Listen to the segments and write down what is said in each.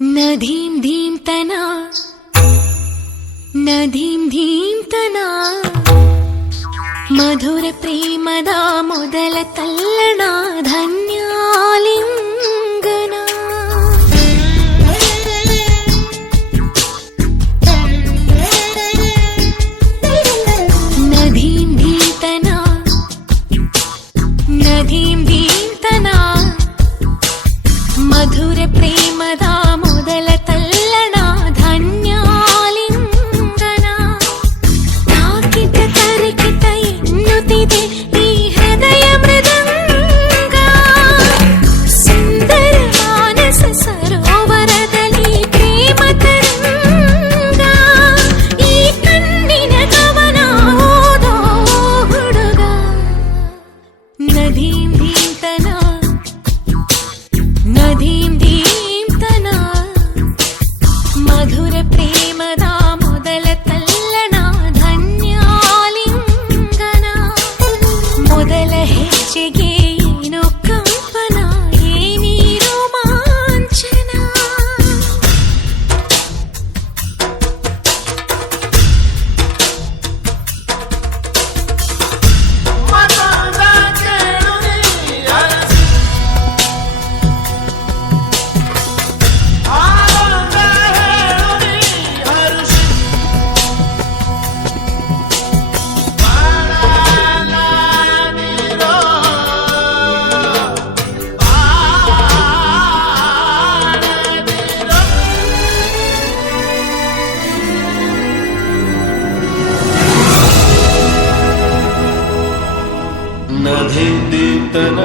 ನದೀಂ ಧೀಂ ತನ ನದೀಂ ಧೀಂ ತನ ಮಧುರ ಪ್ರೇಮದ ಮೊದಲ ತಲ್ಲಣ ಧನ್ಯಾಲಿಂಗನ ನದೀಂ ಧೀಂ ತನ ನದೀಂ ಧೀಂ ತನ ಮಧುರ ಪ್ರೇಮದ ಮೊದಲ ತಲ್ಲಣ ಧನ್ಯಾಲಿಂಗನ ತಾಕಿತ ತರಕಿತ ಎನ್ನುತ್ತಿದೆ ಈ ಹೃದಯ ಮೃದಂಗ ಸುಂದರ ಮಾನಸ ಸರೋವರದಲ್ಲಿ ಪ್ರೇಮ ತರಂಗ ಈ ಕಣ್ಣಿನ ಗಮನ ಓದೋ ಹುಡುಗ ನದೀಂ ಧೀಂ ತನ ನದೀಂ ಧೀಂ ತನ ಮಧುರ ಪ್ರೇಮದ ಮೊದಲ ತಲ್ಲಣ ಧನ್ಯಾಲಿಂಗನ ಮೊದಲ ಹೆಜ್ಜೆಗೆ ಏನೋ ಕಂಪನ ಏನಿ ರೋಮಾಂಚನ ನದೀಂ ಧೀಂ ತನ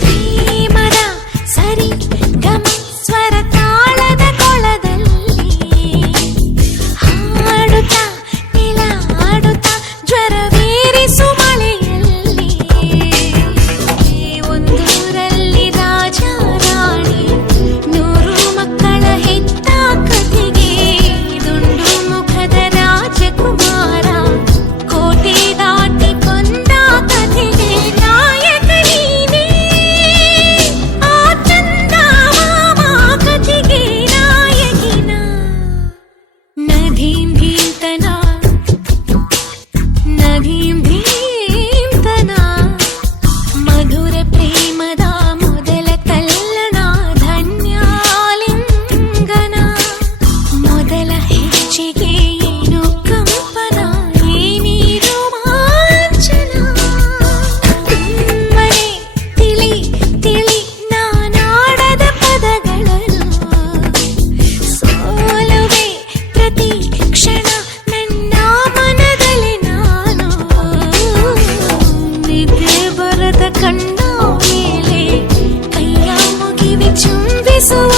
ಪ್ರೇಮದ ಸರಿ ಗಮ ಸ್ವರ ತಾಳದ ಕೊಳದಲ್ಲಿ ಹಾಡುತ್ತಾ ನಿಲಾಡುತ್ತಾ ಜ್ವರವೇರಿಸು ಮಳೆಯಲ್ಲಿ ಒಂದೂರಲ್ಲಿ ರಾಜ ರಾಣಿ 100 ಮಕ್ಕಳ ಹೆತ್ತ ಕಥೆಗೆ ದುಂಡು ಮುಖದ ರಾಜಕುಮಾರ ಕೋಟೆ ದಾಟಿ ಕೊಂದ ಕಥೆಗೆ ನಾಯಕ ನೀನೇ ಆ ಚಂದ ಮಾಮ ಕಥೆಗೆ ನಾಯಕಿನ ನದೀಂ ಧೀಂ ತನ ನದೀಂ ಧೀಂ ತನ ಮಧುರ ಪ್ರೇಮದ ಮೊದಲ ತಲ್ಲಣ ಧನ್ಯಾಲಿಂಗನ ಮೊದಲ ಹೆಜ್ಜೆಗೆ ಏನು ಕಂಪನ ಏನಿ ರೋಮಾಂಚನ ಮನೆ ತಿಳಿ ತಿಳಿ ನಾನಾಡದ ಪದಗಳನ್ನು ಸೋಲುವೆ ಪ್ರತಿ ಕ್ಷಣ ನನ್ನ ಮನದಲ್ಲಿ ನಾನು ನಿದ್ದೆ ಬರದ ಕಣ್ಣ ಮೇಲೆ ಕೈಯ ಮುಗಿವಿ ಚುಂಬಿಸುವ